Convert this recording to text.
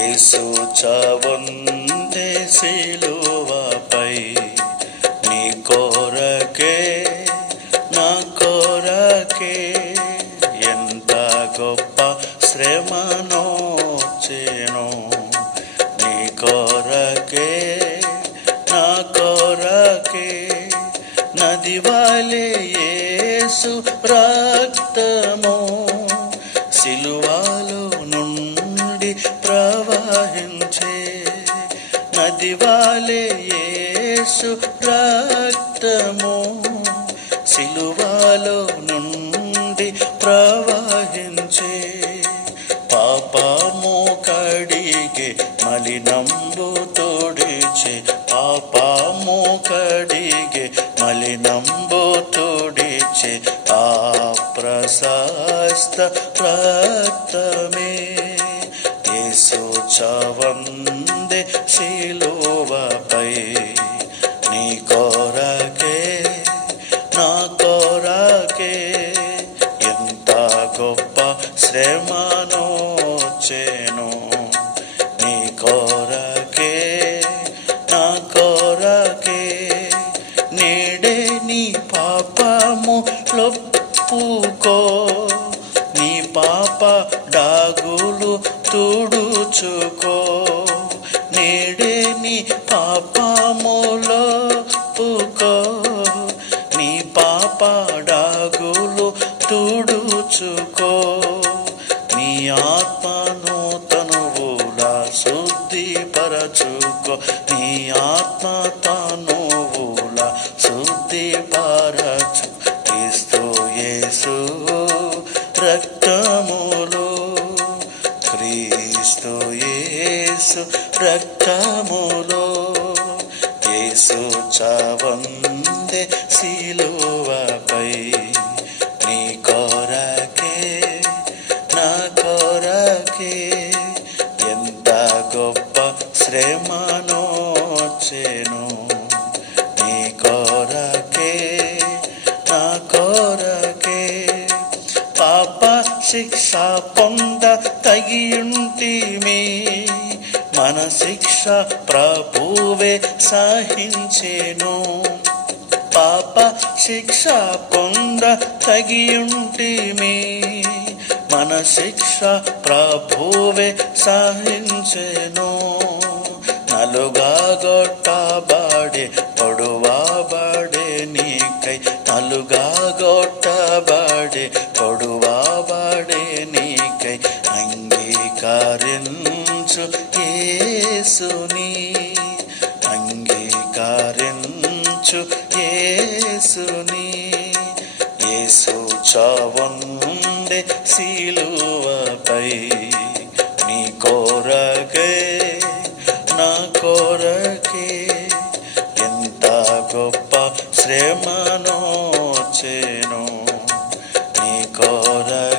యేసు చావుందే సిలువపై నీ కొరకే నా కొరకే ఎంత గొప్ప శ్రమనొచ్చెను నీ కొరకే నా కొరకే నది వలె యేసు రక్తము సిలువలో నుండి ప్రవహించే నది వలె యేసు రక్తము సిలువలో నుండి ప్రవహించే పాపము కడిగే మలినంబు తోడిచే పాపము కడిగే మలినంబు తోడిచే ఆ ప్రశస్త రక్తమే యేసు చావుందే సిలువపై నీ కొరకే నా కొరకే ఎంత గొప్ప శ్రమనొచ్చెను నీ కొరకే నా కొరకే నేడే నీ పాపము లొప్పుకో నీ పాప డాగులు తుడుచుకో నేడే నీ పాపములో పుకో నీ పాప డాగులు తుడుచుకో నీ ఆత్మను తనువులా శుద్ధిపరచుకో నీ ఆత్మ తనువులా శుద్ధిపరచు క్రీస్తు యేసు రక్తములో క్రీస్తు యేసు రక్తములో యేసు చావుందే సిలువపై నీ కొరకే నా కొరకే ఎంత గొప్ప శ్రమనొచ్చెను నీ కొరకే నా కొరకే పాప శిక్ష పొంద తగియుంటిమి మన శిక్ష ప్రభువే సహించెను పాప శిక్ష పొంద తగియుంటిమి మన శిక్ష ప్రభువే సహించెను నలుగా గొట్టబడే పొడువబడే నీకై నలుగా గొట్టబడే పొడువబడే నీకై అంగీకరించు యేసుని అంగీకరించు యేసుని యేసు చావుందే సిలువపై నీ కొరకే నా కొరకే ఎంత గొప్ప శ్రమనొచ్చెను నీ కొరకే